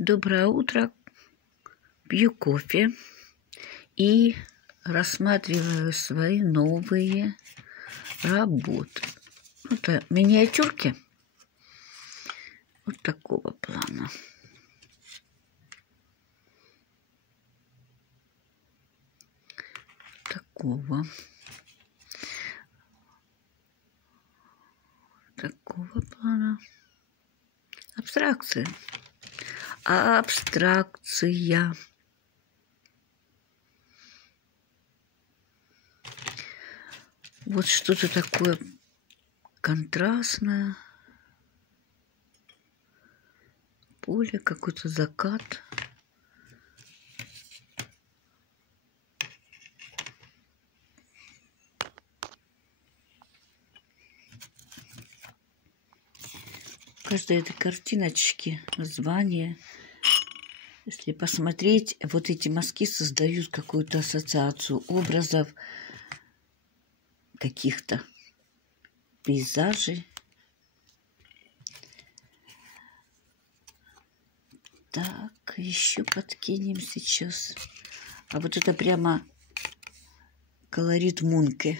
Доброе утро. Пью кофе и рассматриваю свои новые работы. Это миниатюрки вот такого плана. Такого плана. Абстракция. Абстракция. Вот что-то такое контрастное. Поле, какой-то закат. В каждой этой картиночке название. Если посмотреть, вот эти мазки создают какую-то ассоциацию образов, каких-то пейзажей. Так, еще подкинем сейчас. А вот это прямо колорит Мунке.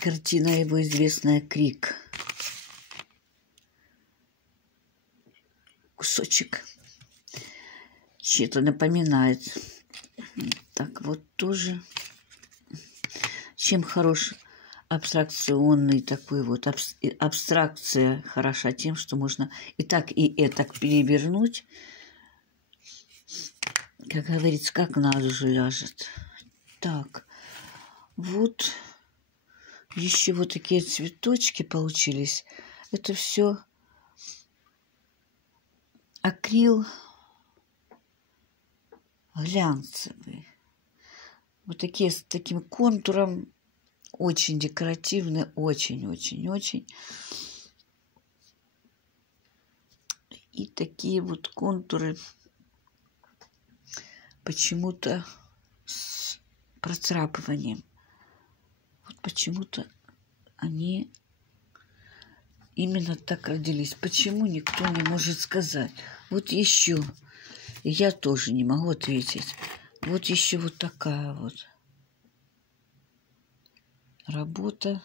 Картина его известная «Крик». Кусочек. Что-то напоминает. Так вот тоже. Чем хорош абстракционный такой вот абстракция хороша тем, что можно и так перевернуть. Как говорится, как на душу ляжет. Так, вот еще вот такие цветочки получились. Это все акрил глянцевый. Вот такие с таким контуром. Очень декоративный, очень. И такие вот контуры почему-то с процарапыванием. Вот почему-то они именно так родились. Почему, никто не может сказать. Вот еще. Я тоже не могу ответить. Вот еще вот такая вот работа.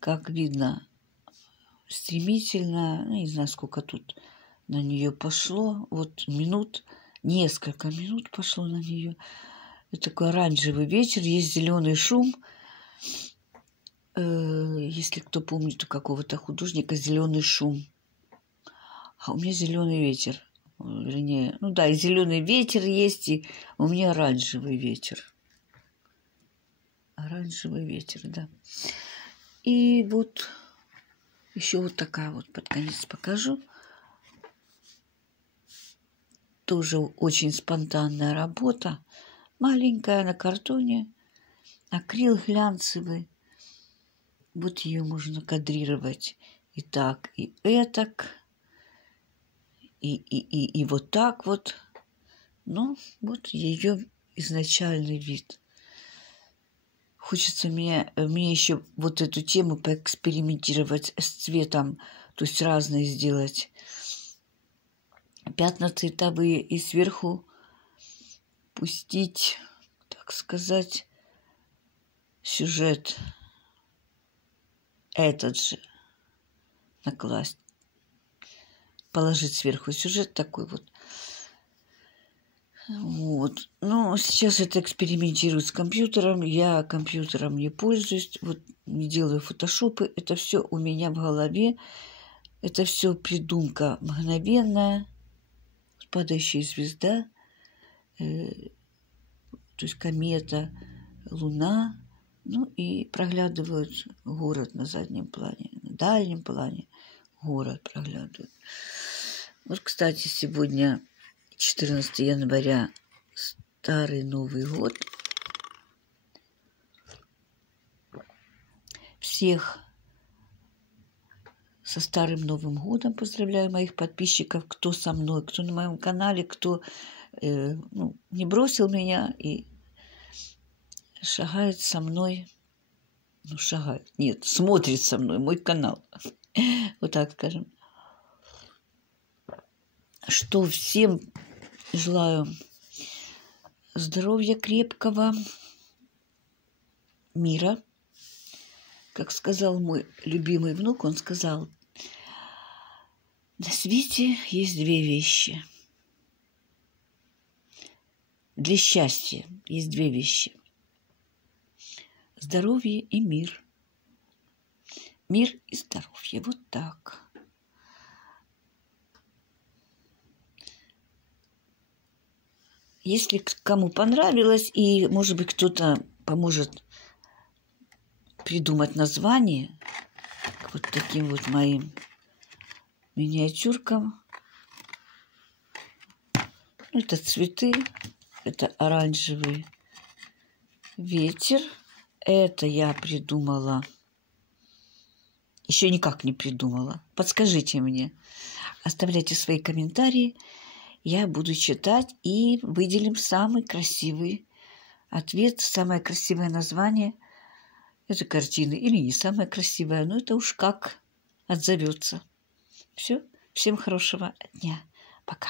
Как видно, стремительно. Не знаю, сколько тут на нее пошло. Вот несколько минут пошло на нее. Это такой оранжевый вечер. Есть зеленый шум. Если кто помнит у какого-то художника, зеленый шум. А у меня зеленый ветер. Вернее, ну да, и зеленый ветер есть, и у меня оранжевый ветер. Оранжевый ветер, да. И вот еще вот такая вот под конец покажу. Тоже очень спонтанная работа. Маленькая на картоне. Акрил глянцевый. Вот ее можно кадрировать и так, и этак. И вот так вот. Ну, вот ее изначальный вид. Хочется мне еще вот эту тему поэкспериментировать с цветом, то есть разные сделать. Пятна цветовые и сверху пустить, так сказать, сюжет этот же накласть. Положить сверху сюжет такой вот. Вот. Но сейчас это экспериментирую с компьютером. Я компьютером не пользуюсь. Вот не делаю фотошопы. Это все у меня в голове. Это все придумка мгновенная. Падающая звезда. То есть комета, луна. Ну и проглядывают город на заднем плане. На дальнем плане город проглядывает. Вот, кстати, сегодня 14 января, Старый Новый год. Всех со Старым Новым годом поздравляю моих подписчиков, кто со мной, кто на моем канале, кто не бросил меня и шагает со мной Ну, шагает. Нет, смотрит со мной мой канал. Вот так скажем. Что всем желаю здоровья крепкого, мира. Как сказал мой любимый внук, он сказал: на свете есть две вещи. Для счастья есть две вещи. Здоровье и мир. Мир и здоровье. Вот так. Если кому понравилось, и, может быть, кто-то поможет придумать название к вот таким вот моим миниатюркам. Это цветы, это оранжевый ветер. Это я придумала. Еще никак не придумала. Подскажите мне. Оставляйте свои комментарии. Я буду читать и выделим самый красивый ответ, самое красивое название этой картины. Или не самое красивое, но это уж как отзовется. Все. Всем хорошего дня. Пока.